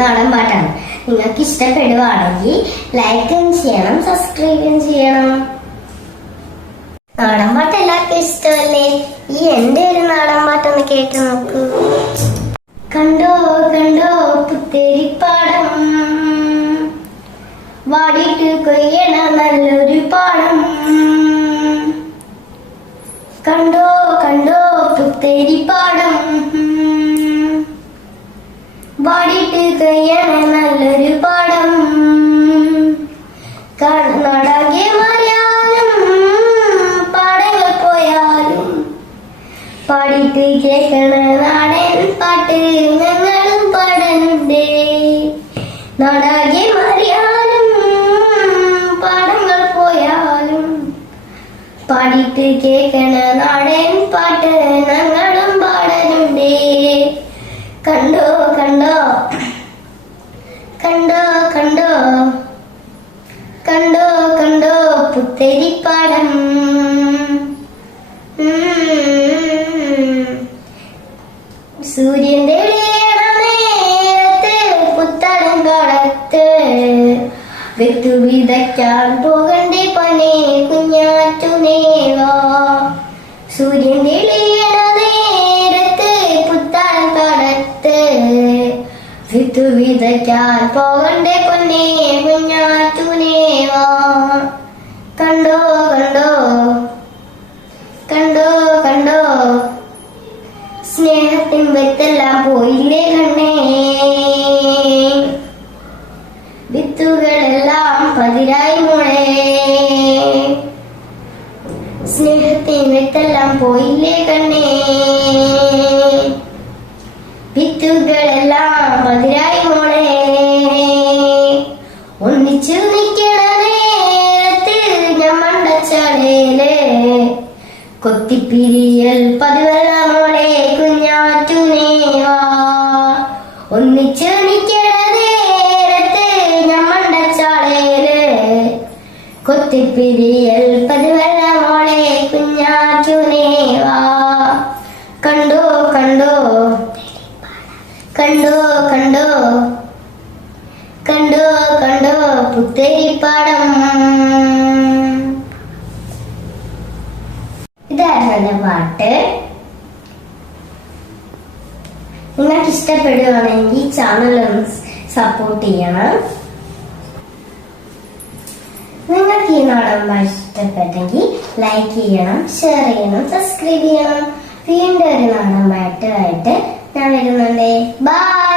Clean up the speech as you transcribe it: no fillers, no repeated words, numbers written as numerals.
നാടൻ പാട്ടാണ്. നിങ്ങൾക്ക് ഇഷ്ടപ്പെടുവാണെങ്കിൽ ലൈക്കും ചെയ്യണം, സബ്സ്ക്രൈബും ചെയ്യണം. നാടൻ പാട്ട് എല്ലാവർക്കും ഇഷ്ടമല്ലേ? ഈ എന്റെ ഒരു നാടൻ പാട്ടൊന്ന് കേട്ട് നോക്കൂ. കണ്ടോ കണ്ടോ പുത്തേരിപ്പാടം, വാടിയിട്ട് കൊയ്യണ നല്ലൊരു പാടം. കണ്ടോ കണ്ടോ പുത്തേരിപ്പാടം, വാടിയിട്ട് കൊയ്യണ നല്ലൊരു പാടം. നാടാകെ മാറിയാലും പാടങ്ങൾ പോയാലും പാടിയിട്ട് കേൾക്കണ നാടൻ പാട്ട് ഞങ്ങളും പാടുന്നുണ്ട്. നാടാകെ മാറിയാലും പാടങ്ങൾ പോയാലും പാടിയിട്ട് കേൾക്കണ നാടൻ പാട്ട് ഞങ്ങളും പാടുന്നുണ്ട്. കണ്ടോ കണ്ടോ കണ്ടോ കണ്ടോ കണ്ടോ കണ്ടോ പുത്തേരിപ്പാടം. സൂര്യൻ തെളിയണ നേരത്ത് പുത്തടം കാലത്ത് വിത്തു വിതയ്ക്കാൻ പോകണ്ടേ പനെ കുഞ്ഞാറ്റുനേവാ. സൂര്യൻ തെളിയണ നേരത്ത് പുത്തടം കാലത്ത് വിത്തു വിതയ്ക്കാൻ പോകണ്ടേ പൊന്നെ കുഞ്ഞാറ്റുനേവാ. കണ്ടോ കണ്ടോ കണ്ടോ കണ്ടോ സ്നേഹത്തിൻ വിത്തെല്ലാം പോയില്ലേ കണ്ണേ, വിത്തുകളെല്ലാം പതിരായി മോളെ. സ്നേഹത്തിൻ വിത്തെല്ലാം പോയില്ലേ കണ്ണേ, വിത്തുകളെല്ലാം പതിരായി മോളെ. ഒന്നിച്ചു നിൽക്കണ നേരത്ത് ഞമ്മണ്ടച്ചാലേ കൊത്തിപ്പിരിയൽ പതിവല്ല മോളെ കുഞ്ഞാറ്റുനേവാ. ഒന്നിച്ചു നിൽക്കണ നേരത്ത് ഞമ്മണ്ടച്ചാളേല് കൊത്തിപ്പിരിയൽ പതിവല്ല മോളെ കുഞ്ഞാറ്റുനേവാ. കണ്ടോ കണ്ടോ കണ്ടോ കണ്ടോ കണ്ടോ കണ്ടോ പുത്തേരിപ്പാടം. ഇതായിരുന്നു എന്റെ പാട്ട്. നിങ്ങൾക്ക് ഇഷ്ടപ്പെടുകയാണെങ്കിൽ ചാനൽ ഒന്ന് സപ്പോർട്ട് ചെയ്യണം. നിങ്ങൾക്ക് ഈ നാടൻ പാട്ട് ഇഷ്ടപ്പെട്ടെങ്കിൽ ലൈക്ക് ചെയ്യണം, ഷെയർ ചെയ്യണം, സബ്സ്ക്രൈബ് ചെയ്യണം. വീണ്ടും ഒരു നാടൻ പാട്ടുമായിട്ട് ഞാൻ വരുന്നുണ്ട്. ബൈ.